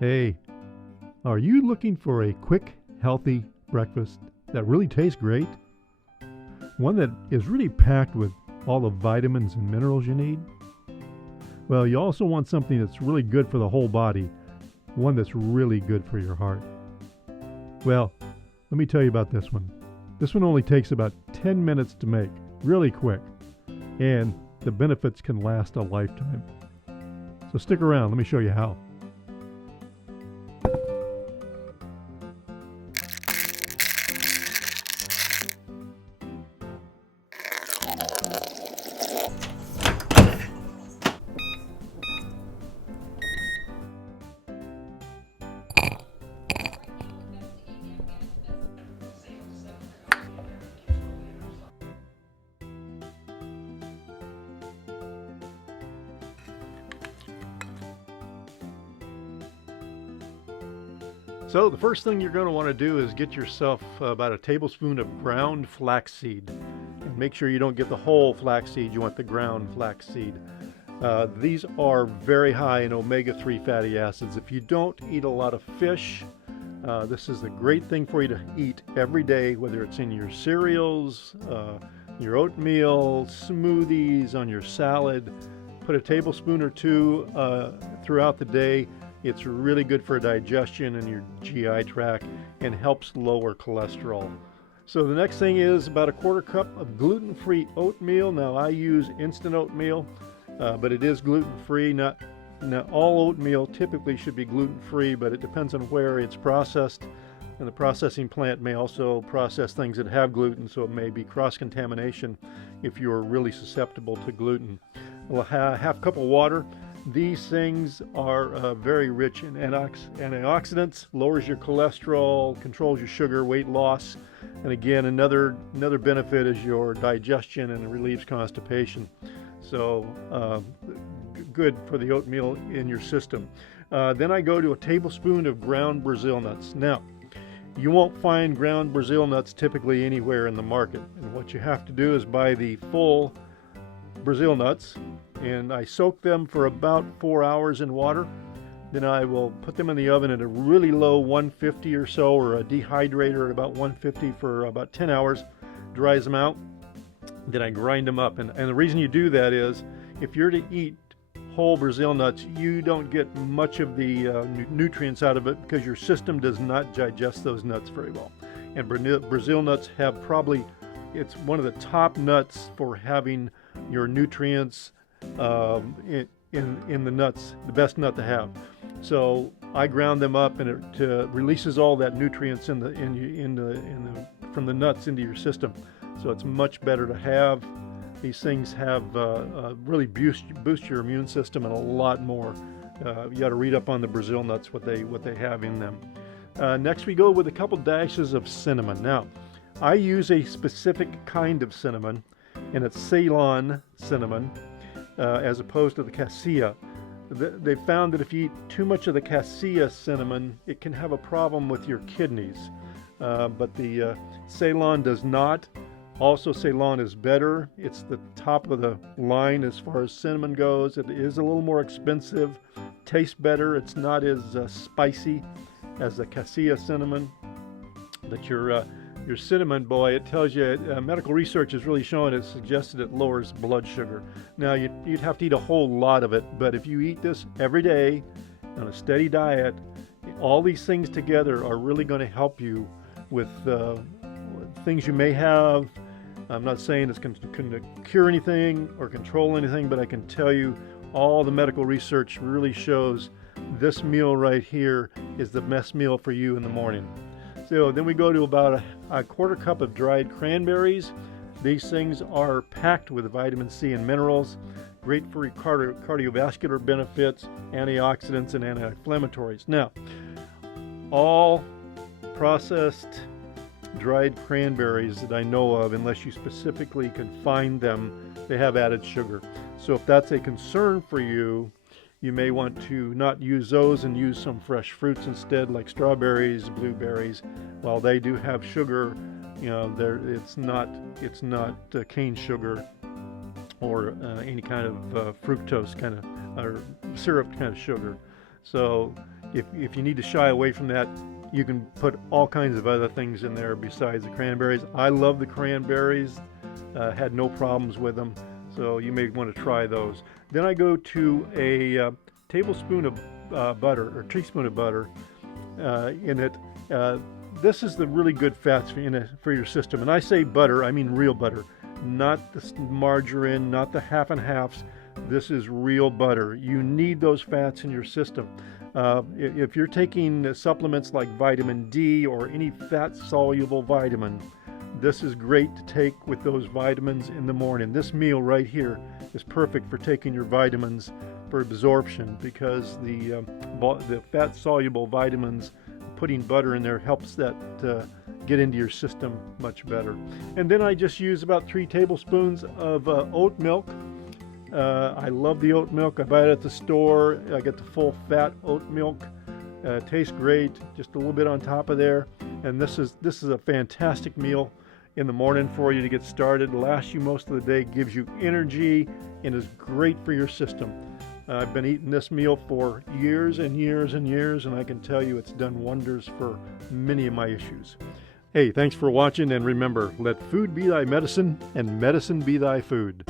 Hey, are you looking for a quick, healthy breakfast that really tastes great? One that is really packed with all the vitamins and minerals you need? Well, you also want something that's really good for the whole body, one that's really good for your heart. Well, let me tell you about this one. This one only takes about 10 minutes to make, really quick, and the benefits can last a lifetime. So stick around, let me show you how. So the first thing you're going to want to do is get yourself about a tablespoon of ground flaxseed. And make sure you don't get the whole flaxseed, you want the ground flaxseed. These are very high in omega-3 fatty acids. If you don't eat a lot of fish, this is a great thing for you to eat every day, whether it's in your cereals, your oatmeal, smoothies, on your salad. Put a tablespoon or two throughout the day. It's really good for digestion and your GI tract and helps lower cholesterol. So the next thing is about a quarter cup of gluten-free oatmeal. Now I use instant oatmeal, but it is gluten-free. Not all oatmeal typically should be gluten-free, but it depends on where it's processed. And the processing plant may also process things that have gluten, so it may be cross-contamination if you're really susceptible to gluten. Well, half cup of water. These things are very rich in antioxidants, lowers your cholesterol, controls your sugar, weight loss, and again, another benefit is your digestion and it relieves constipation. So good for the oatmeal in your system. Then I go to a tablespoon of ground Brazil nuts. Now, you won't find ground Brazil nuts typically anywhere in the market, and what you have to do is buy the full Brazil nuts, and I soak them for about 4 hours in water. Then I will put them in the oven at a really low 150 or so, or a dehydrator at about 150 for about 10 hours, dries them out. Then I grind them up, and the reason you do that is if you're to eat whole Brazil nuts, you don't get much of the nutrients out of it because your system does not digest those nuts very well. And Brazil nuts have it's one of the top nuts for having your nutrients in the nuts, the best nut to have. So I ground them up, and it releases all that nutrients from the nuts into your system. So it's much better to have. These things have really boost your immune system and a lot more. You got to read up on the Brazil nuts, what they have in them. Next we go with a couple dashes of cinnamon. Now, I use a specific kind of cinnamon, and it's Ceylon cinnamon, as opposed to the cassia. They found that if you eat too much of the cassia cinnamon, it can have a problem with your kidneys. But the Ceylon does not. Also, Ceylon is better. It's the top of the line as far as cinnamon goes. It is a little more expensive, tastes better. It's not as spicy as the cassia cinnamon. But your cinnamon, boy, it tells you, medical research has really shown it suggested it lowers blood sugar. Now, you'd have to eat a whole lot of it, but if you eat this every day on a steady diet, all these things together are really going to help you with things you may have. I'm not saying it's going to cure anything or control anything, but I can tell you all the medical research really shows this meal right here is the best meal for you in the morning. So then we go to about a quarter cup of dried cranberries. These things are packed with vitamin C and minerals, great for cardiovascular benefits, antioxidants, and anti-inflammatories. Now, all processed dried cranberries that I know of, unless you specifically can find them, they have added sugar. So if that's a concern for you, you may want to not use those and use some fresh fruits instead, like strawberries, blueberries. While they do have sugar, it's not cane sugar or any kind of fructose kind of or syrup kind of sugar. So If you need to shy away from that, you can put all kinds of other things in there besides the cranberries. I love the cranberries, had no problems with them, so you may want to try those. Then I go to a tablespoon of butter, or teaspoon of butter in it. This is the really good fats for your system. And I say butter, I mean real butter, not the margarine, not the half and halves. This is real butter. You need those fats in your system. If you're taking supplements like vitamin D or any fat-soluble vitamin, this is great to take with those vitamins in the morning. This meal right here is perfect for taking your vitamins for absorption, because the fat-soluble vitamins, putting butter in there helps that get into your system much better. And then I just use about 3 tablespoons of oat milk. I love the oat milk. I buy it at the store. I get the full fat oat milk. Tastes great. Just a little bit on top of there. And this is a fantastic meal in the morning for you to get started. Lasts you most of the day, gives you energy, and is great for your system. I've been eating this meal for years and years and years, and I can tell you it's done wonders for many of my issues. Hey, thanks for watching, and remember, let food be thy medicine, and medicine be thy food.